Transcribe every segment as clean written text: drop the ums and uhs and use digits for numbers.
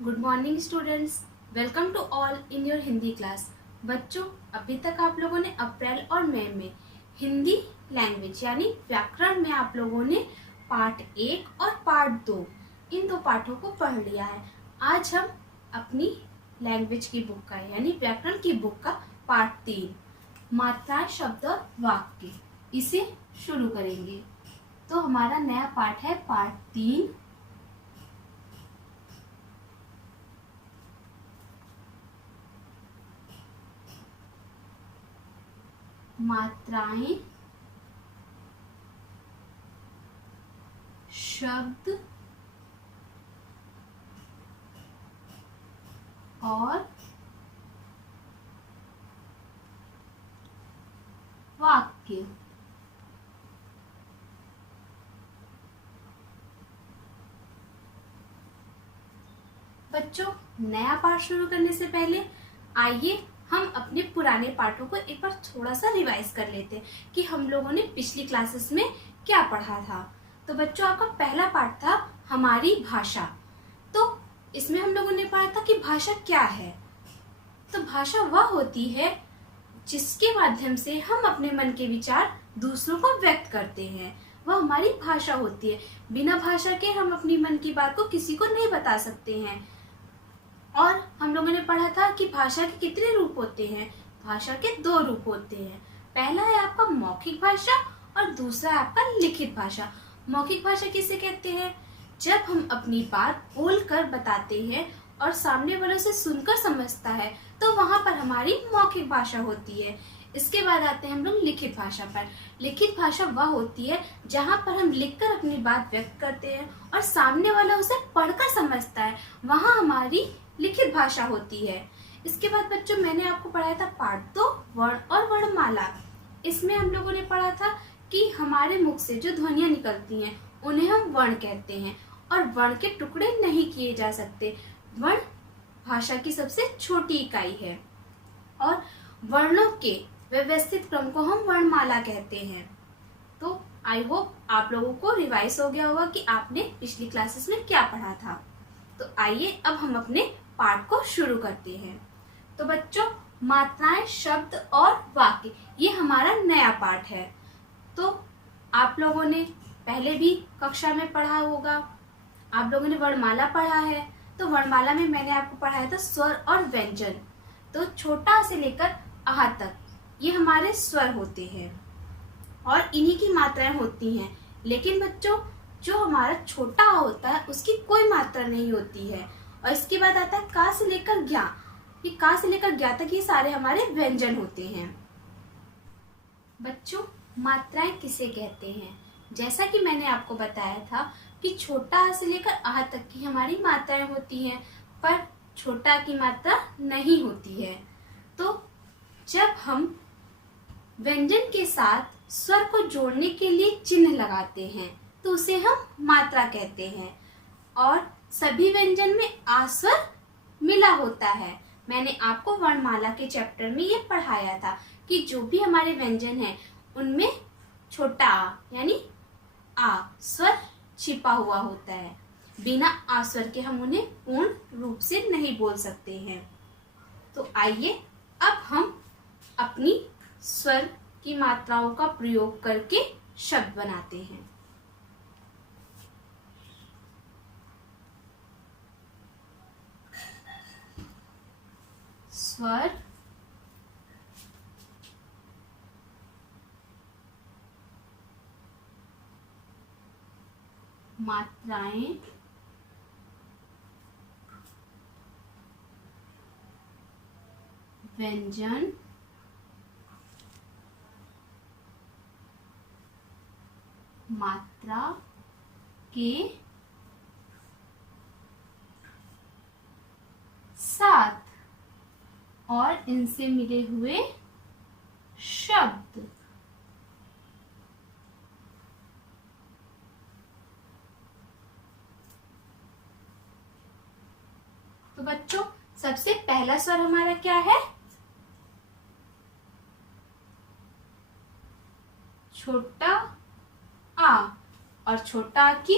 Good morning students, welcome to all in your Hindi class. बच्चों, अभी तक आप लोगों ने अप्रैल और मई में हिंदी लैंग्वेज यानी व्याकरण में आप लोगों ने पार्ट 1 और पार्ट 2 इन दो पाठों को पढ़ लिया है। आज हम अपनी लैंग्वेज की बुक का यानी व्याकरण की बुक का पार्ट 3 मात्राएं, शब्द और वाक्य इसे शुरू करेंगे। तो हमारा नया पार्ट है पार्ट 3 मात्राएं, शब्द और वाक्य। बच्चों, नया पाठ शुरू करने से पहले आइए हम अपने पुराने पाठों को एक बार थोड़ा सा रिवाइज कर लेते हैं कि हम लोगों ने पिछली क्लासेस में क्या पढ़ा था। तो बच्चों, आपका पहला पाठ था हमारी भाषा। तो इसमें हम लोगों ने पढ़ा था कि भाषा क्या है। तो भाषा वह होती है जिसके माध्यम से हम अपने मन के विचार दूसरों को व्यक्त करते हैं, वह हमारी भाषा होती है। बिना भाषा के हम अपनी मन की बात को किसी को नहीं बता सकते हैं। और हम लोगों ने पढ़ा था कि भाषा के कितने रूप होते हैं। भाषा के 2 रूप होते हैं। पहला है आपका मौखिक भाषा और दूसरा है आपका लिखित भाषा। मौखिक भाषा किसे कहते हैं? जब हम अपनी बात बोलकर बताते हैं और सामने वालों से सुनकर समझता है तो वहां पर हमारी मौखिक भाषा होती है। इसके बाद आते हैं हम लोग लिखित भाषा पर। लिखित भाषा वह होती है जहां पर हम लिखकर अपनी बात व्यक्त करते हैं और सामने वाला उसे पढ़कर समझता है, वहां हमारी लिखित भाषा होती है। इसके बाद बच्चों, मैंने आपको पढ़ाया था पार्ट 2 वर्ण और वर्णमाला। इसमें हम लोगों ने पढ़ा था कि हमारे मुख से जो ध्वनियां निकलती हैं उन्हें हम वर्ण कहते हैं और वर्ण के टुकड़े नहीं किए जा सकते। वर्ण भाषा की सबसे छोटी इकाई है और वर्णों के व्यवस्थित क्रम को हम वर्णमाला कहते हैं। तो आई होप आप लोगों को रिवाइज हो गया होगा कि आपने पिछली क्लासेस में क्या पढ़ा था। तो आइए अब हम अपने पाठ को शुरू करते हैं। तो बच्चों, मात्राएं, शब्द और वाक्य ये हमारा नया पाठ है। तो आप लोगों ने पहले भी कक्षा में पढ़ा होगा, आप लोगों ने वर्णमाला पढ़ा है। तो वर्णमाला में मैंने आपको पढ़ाया था स्वर और व्यंजन। तो छोटा से लेकर आ तक ये हमारे स्वर होते हैं और इन्हीं की मात्राएं होती हैं। लेकिन बच्चों, जो हमारा छोटा होता है उसकी कोई मात्रा नहीं होती है। और इसके बाद आता है का से लेकर ज्ञा। ये का से लेकर ज्ञा तक ये सारे हमारे व्यंजन होते हैं। बच्चों, मात्राएं किसे कहते हैं? जैसा कि मैंने आपको बताया था कि छोटा आ से लेकर आ तक की हमारी मात्राएं होती हैं, पर छोटा की मात्रा नहीं होती है। तो जब हम व्यंजन के साथ स्वर को जोड़ने के लिए चिन्ह लगाते हैं तो उसे हम मात्रा कहते हैं। और सभी व्यंजन में आ स्वर मिला होता है। मैंने आपको वर्णमाला के चैप्टर में ये पढ़ाया था कि जो भी हमारे व्यंजन हैं उनमें छोटा आ यानी आ स्वर छिपा हुआ होता है। बिना आ स्वर के हम उन्हें पूर्ण रूप से नहीं बोल सकते हैं। तो आइए अब हम अपनी स्वर की मात्राओं का प्रयोग करके शब्द बनाते हैं। स्वर, मात्राएं, व्यंजन, मात्रा के साथ और इनसे मिले हुए शब्द। तो बच्चों, सबसे पहला स्वर हमारा क्या है? छोटा आ। और छोटा आ की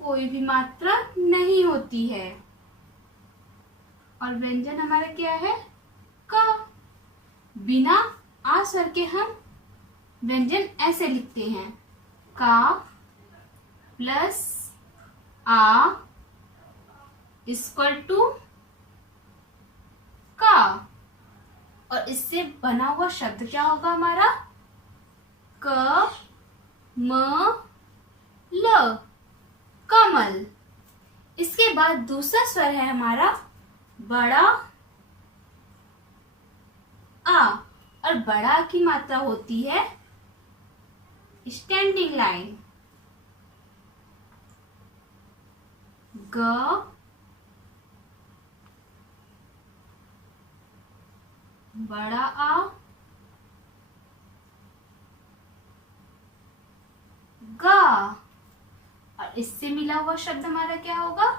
कोई भी मात्रा नहीं होती है। और व्यंजन हमारा क्या है? क। बिना आ स्वर के हम व्यंजन ऐसे लिखते हैं, का प्लस आ इक्वल टू का। और इससे बना हुआ शब्द क्या होगा हमारा? क म ल, कमल। इसके बाद दूसरा स्वर है हमारा बड़ा आ, और बड़ा की मात्रा होती है स्टैंडिंग लाइन, ग बड़ा आ गा। और इससे मिला हुआ शब्द हमारा क्या होगा?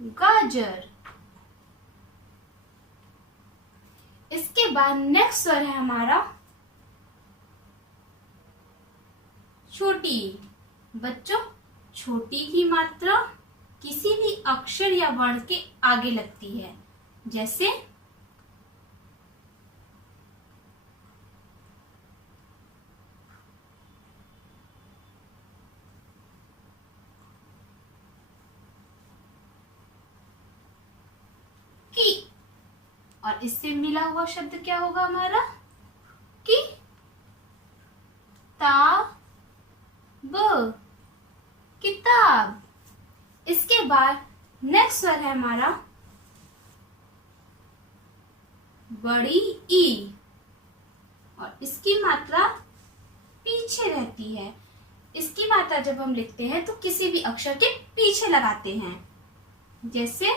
गाजर। इसके बाद नेक्स्ट स्वर है हमारा छोटी। बच्चों, छोटी की मात्रा किसी भी अक्षर या वर्ण के आगे लगती है, जैसे की। और इससे मिला हुआ शब्द क्या होगा हमारा? की ता ब, किताब। इसके बाद नेक्स्ट स्वर है हमारा बड़ी ई, और इसकी मात्रा पीछे रहती है। इसकी मात्रा जब हम लिखते हैं तो किसी भी अक्षर के पीछे लगाते हैं, जैसे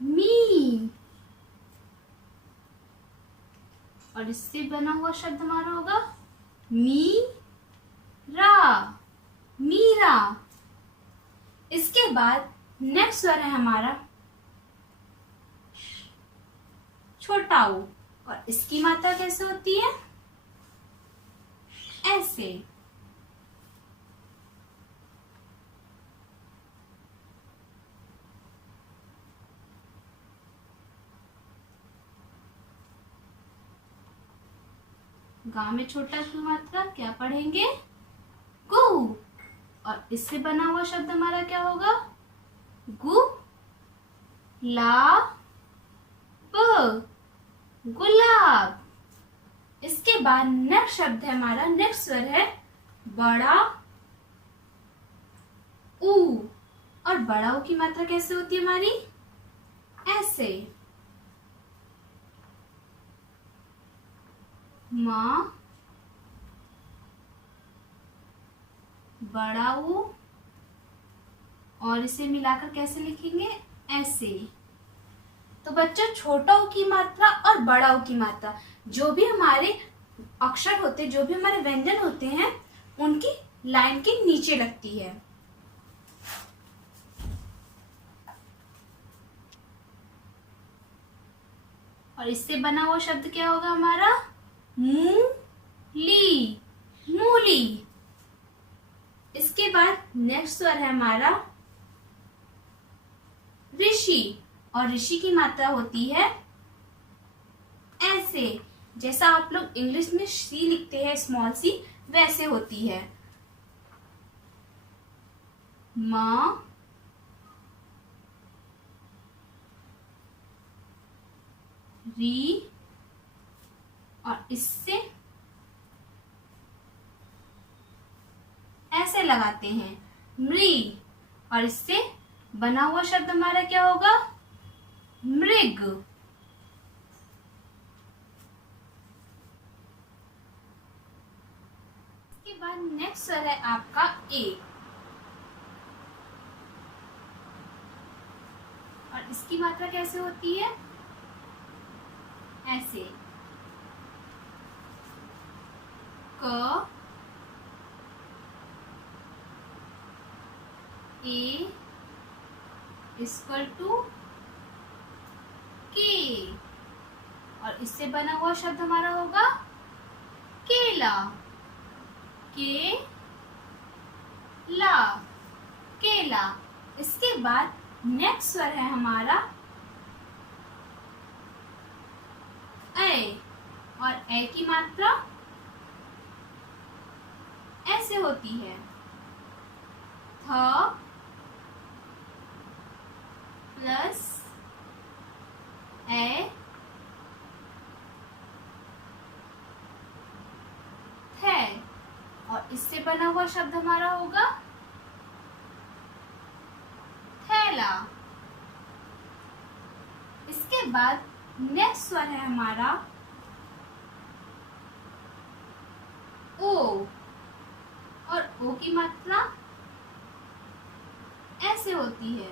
मी। और इससे बना हुआ शब्द हमारा होगा मी रा, मीरा। इसके बाद नेक्स्ट स्वर है हमारा छोटा ऊ, और इसकी मात्रा कैसे होती है? ऐसे। गा में छोटा की मात्रा क्या पढ़ेंगे? गु। और इससे बना हुआ शब्द हमारा क्या होगा? गु ला ब, गुलाब। इसके बाद नेक्स्ट शब्द है हमारा, नेक्स्ट स्वर है बड़ा ऊ, और बड़ा ऊ की मात्रा कैसे होती है हमारी? ऐसे। माँ बड़ा ऊ, और इसे मिलाकर कैसे लिखेंगे? ऐसे। तो बच्चों, छोटा ऊ की मात्रा और बड़ा ऊ की मात्रा, जो भी हमारे अक्षर होते, जो भी हमारे व्यंजन होते हैं, उनकी लाइन के नीचे लगती है। और इससे बना हुआ शब्द क्या होगा हमारा? मूली, मूली। इसके बाद नेक्स्ट स्वर है हमारा ऋषि, और ऋषि की मात्रा होती है ऐसे। जैसा आप लोग इंग्लिश में सी लिखते हैं, स्मॉल सी, वैसे होती है। माँ री, और इससे ऐसे लगाते हैं मृग, और इससे बना हुआ शब्द हमारा क्या होगा? मृग। इसके बाद नेक्स्ट स्वर है आपका ए, और इसकी मात्रा कैसे होती है? ऐसे। क ए इक्वल टू के। और इससे बना हुआ शब्द हमारा होगा केला। केला, केला। इसके बाद नेक्स्ट स्वर है हमारा ए, और ए की मात्रा ऐसे होती है, थ प्लस ए थे, और इससे बना हुआ शब्द हमारा होगा थैला। इसके बाद नेक्स्ट स्वर है हमारा ओ, और ओ की मात्रा ऐसे होती है,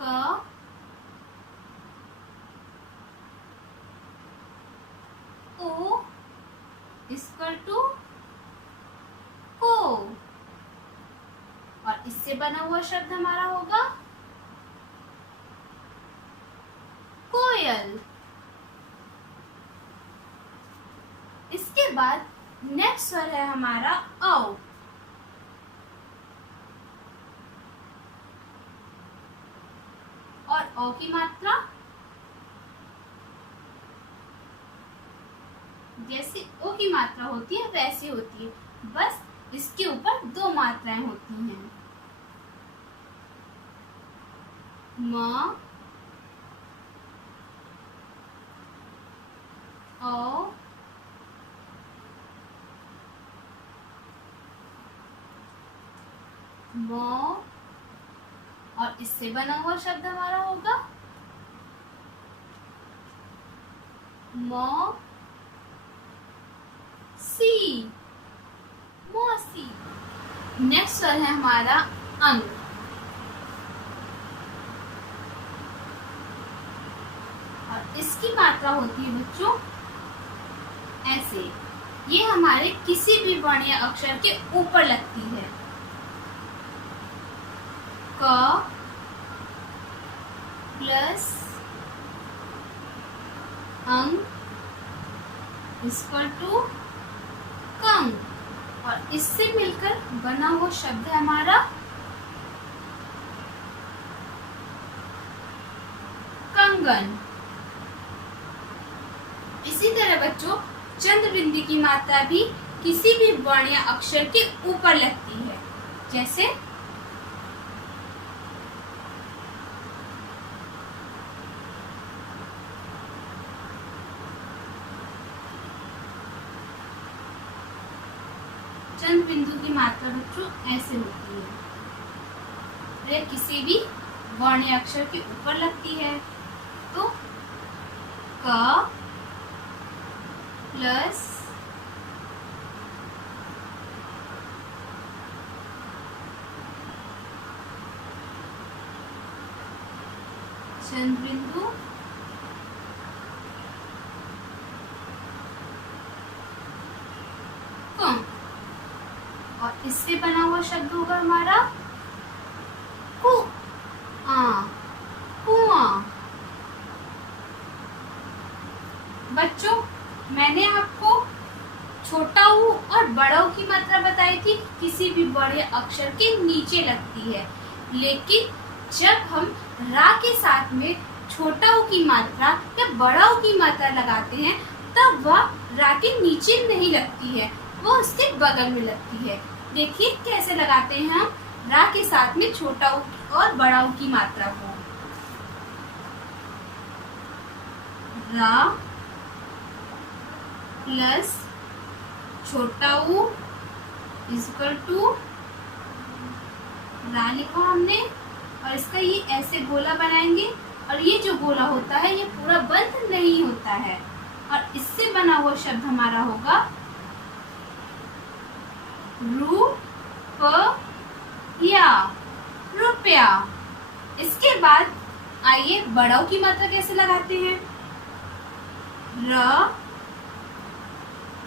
क ओ इक्वल टू को, और इससे बना हुआ शब्द हमारा होगा कोयल। इसके बाद नेक्स्ट स्वर है हमारा औ, और औ की मात्रा जैसे ओ की मात्रा होती है वैसी होती है, बस इसके ऊपर दो मात्राएं होती हैं, म ओ मो, और इससे बना हुआ शब्द हमारा होगा मो सी, मौसी। नेक्स्ट स्वर है हमारा अंग, और इसकी मात्रा होती है बच्चों ऐसे, ये हमारे किसी भी वर्ण या अक्षर के ऊपर लगती है, क प्लस अंग इक्वल टू कंग, और इससे मिलकर बना हुआ शब्द है हमारा कंगन। इसी तरह बच्चों चंद्र बिंदु की मात्रा भी किसी भी वर्ण या अक्षर के ऊपर लगती है, जैसे चंद्र बिंदु की मात्रा बच्चों ऐसे होती है, यह किसी भी वर्ण या अक्षर के ऊपर लगती है, तो क प्लस चंद्र बिंदु कम, और इससे बना हुआ शब्द होगा हमारा कुआं। बच्चों मैंने आपको छोटा ऊ और बड़ा ऊ की मात्रा बताई थी, किसी भी बड़े अक्षर के नीचे लगती है, लेकिन जब हम रा के साथ में छोटा ऊ की मात्रा या बड़ा ऊ की मात्रा लगाते हैं तब वह रा के नीचे नहीं लगती है, वो उसके बगल में लगती है। देखिए कैसे लगाते हैं हम रा के साथ में छोटा ऊ और बड़ा ऊ की मात्रा को, रा प्लस छोटा ऊ इक्वल टू रा लिखा हमने, और इसका ये ऐसे गोला बनाएंगे, और ये जो गोला होता है ये पूरा बंद नहीं होता है, और इससे बना हुआ शब्द हमारा होगा रुपया, रुपया। इसके बाद आइए बड़ा ऊ की मात्रा कैसे लगाते हैं, र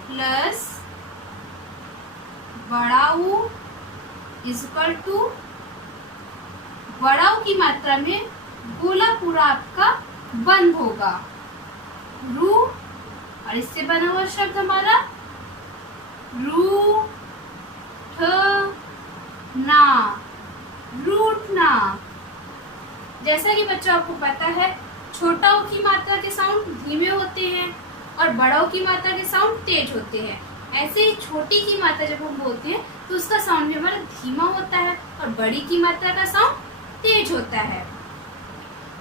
प्लस बड़ा ऊ इक्वल टू बड़ा ऊ की मात्रा में गोला पूरा आपका बंद होगा। रू, और इससे बना हुआ शब्द हमारा रू ठ ना, रूठना। जैसा कि बच्चों आपको पता है, छोटा ओ की मात्रा के साउंड धीमे होते हैं और बड़ा ओ की मात्रा के साउंड तेज होते हैं। ऐसे ही छोटी की मात्रा जब हम बोलते हैं तो उसका साउंड भी हमारा धीमा होता है और बड़ी की मात्रा का साउंड तेज होता है।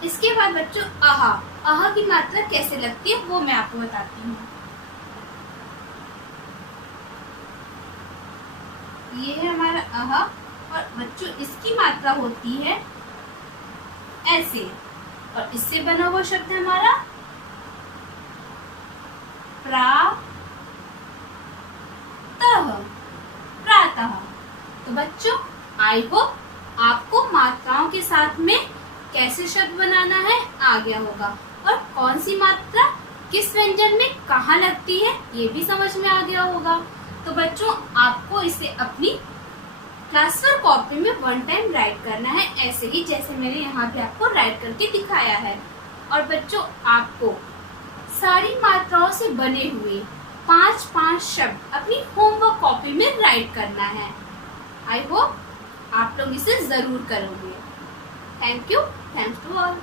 इसके बाद बच्चों आहा, आहा की मात्रा कैसे लगती है वो मैं आपको बताती हूँ। ये है हमारा आहा, और बच्चों इसकी मात्रा होती है ऐसे, और इससे बना हुआ शब्द है हमारा प्रातः, प्रातः। तो बच्चों आई होप आपको मात्राओं के साथ में कैसे शब्द बनाना है आ गया होगा, और कौन सी मात्रा किस व्यंजन में कहाँ लगती है ये भी समझ में आ गया होगा। तो बच्चों आपको इसे अपनी क्लास 4 कॉपी में 1 टाइम राइट करना है, ऐसे ही जैसे मैंने यहाँ पे आपको राइट करके दिखाया है। और बच्चों आपको सारी मात्राओं से बने हुए 5-5 शब्द अपनी होमवर्क कॉपी में राइट करना है। आई होप आप लोग इसे जरूर करोगे। Thank you, thanks to all.